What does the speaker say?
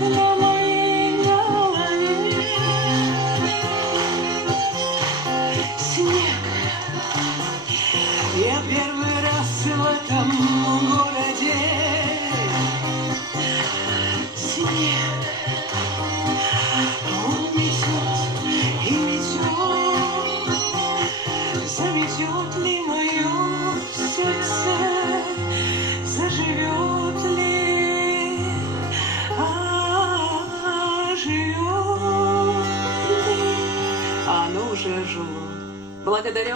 на моей голове. Снег, я первый раз в этом городе. Снег, он метет и метет, заметет ли мое сердце, заживет ли, живет ли, оно уже жило. Благодарю.